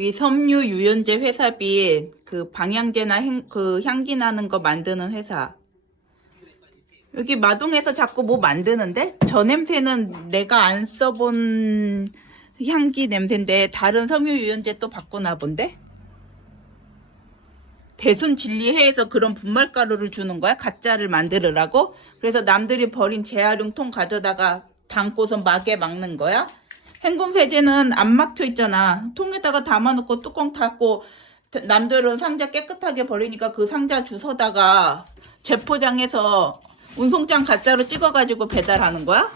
이 섬유 유연제 회사비 그 방향제나 행- 그 향기 나는 거 만드는 회사. 여기 마동에서 자꾸 뭐 만드는데? 저 냄새는 내가 안 써본 향기 냄새인데 다른 섬유 유연제 또 바꾸나 본데? 대순 진리회에서 그런 분말가루를 주는 거야? 가짜를 만들으라고? 그래서 남들이 버린 재활용통 가져다가 담고서 막에 막는 거야? 행군 세제는 안 막혀 있잖아. 통에다가 담아놓고 뚜껑 닫고 남들은 상자 깨끗하게 버리니까 그 상자 주워다가 재포장해서 운송장 가짜로 찍어가지고 배달하는 거야?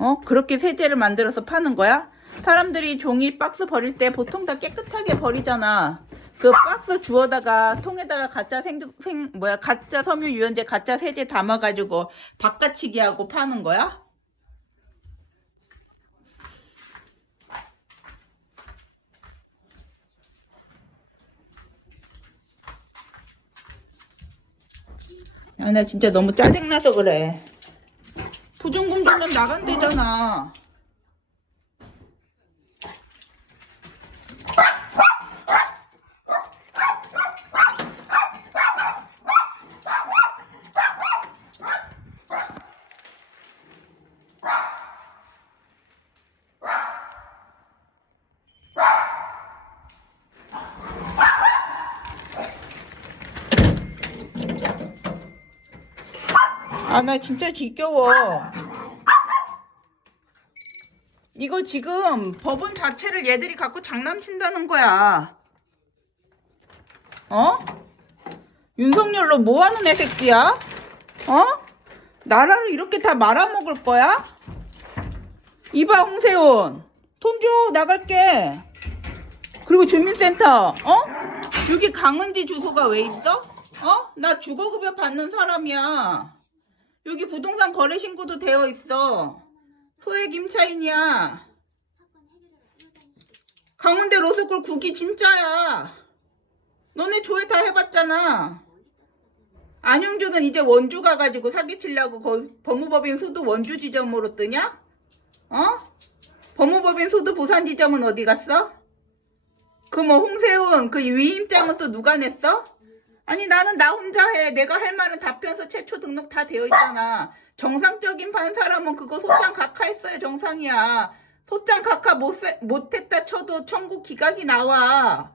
어? 그렇게 세제를 만들어서 파는 거야? 사람들이 종이 박스 버릴 때 보통 다 깨끗하게 버리잖아. 그 박스 주워다가 통에다가 가짜 생, 생 뭐야 가짜 섬유 유연제 가짜 세제 담아가지고 바깥치기 하고 파는 거야? 아, 나 진짜 너무 짜증나서 그래. 보증금 주면 나간대잖아. 아, 나 진짜 지겨워. 이거 지금 법원 자체를 얘들이 갖고 장난친다는 거야. 어? 윤석열로 뭐 하는 애 새끼야? 어? 나라를 이렇게 다 말아먹을 거야? 이봐, 홍세훈. 돈 줘, 나갈게. 그리고 주민센터, 어? 여기 강은지 주소가 왜 있어? 어? 나 주거급여 받는 사람이야. 여기 부동산 거래 신고도 되어 있어. 소액 임차인이야. 강원대 로스쿨 국이 진짜야. 너네 조회 다 해봤잖아. 안영주는 이제 원주 가가지고 사기치려고 거 법무법인 수도 원주 지점으로 뜨냐? 어? 법무법인 수도 부산 지점은 어디 갔어? 그 뭐 홍세훈 그 위임장은 또 누가 냈어? 아니 나는 나 혼자 해. 내가 할 말은 답변서 최초 등록 다 되어 있잖아. 정상적인 판사라면 그거 소장 각하했어야 정상이야. 소장 각하 못했다 쳐도 청구 기각이 나와.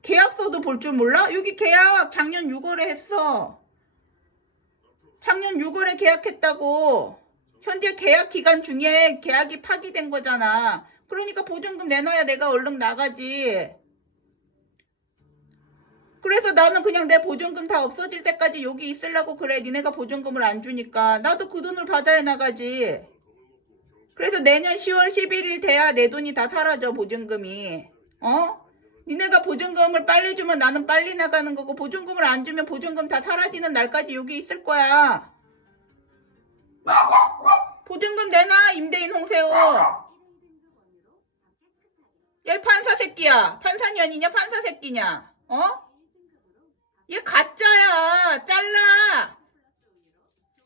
계약서도 볼 줄 몰라? 여기 계약 작년 6월에 했어. 작년 6월에 계약했다고. 현재 계약 기간 중에 계약이 파기된 거잖아. 그러니까 보증금 내놔야 내가 얼른 나가지. 그래서 나는 그냥 내 보증금 다 없어질 때까지 여기 있으려고 그래. 니네가 보증금을 안 주니까. 나도 그 돈을 받아야 나가지. 그래서 내년 10월 11일 돼야 내 돈이 다 사라져, 보증금이. 어? 니네가 보증금을 빨리 주면 나는 빨리 나가는 거고, 보증금을 안 주면 보증금 다 사라지는 날까지 여기 있을 거야. 보증금 내놔, 임대인 홍세호. 얘 판사 새끼야. 판사년이냐, 판사 새끼냐. 어? 얘 가짜야. 잘라.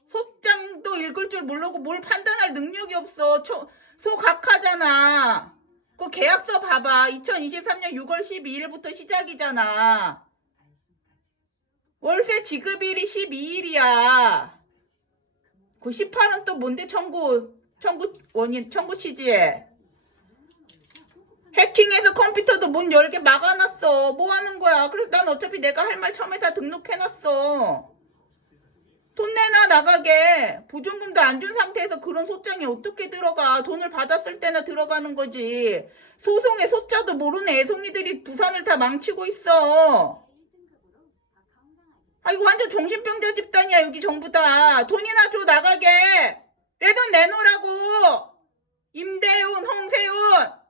소장도 읽을 줄 모르고 뭘 판단할 능력이 없어. 초, 소각하잖아. 그 계약서 봐봐. 2023년 6월 12일부터 시작이잖아. 월세 지급일이 12일이야. 그 18은 또 뭔데 청구, 청구 원인, 청구 취지에. 해킹해서 컴퓨터도 문 열게 막아놨어. 뭐 하는 거야? 그래서 난 어차피 내가 할 말 처음에 다 등록해놨어. 돈 내놔 나가게. 보증금도 안 준 상태에서 그런 소장이 어떻게 들어가? 돈을 받았을 때나 들어가는 거지. 소송의 소자도 모르는 애송이들이 부산을 다 망치고 있어. 아 이거 완전 정신병자 집단이야 여기 전부 다. 돈이나 줘 나가게. 내 돈 내놓으라고. 임대훈, 홍세훈.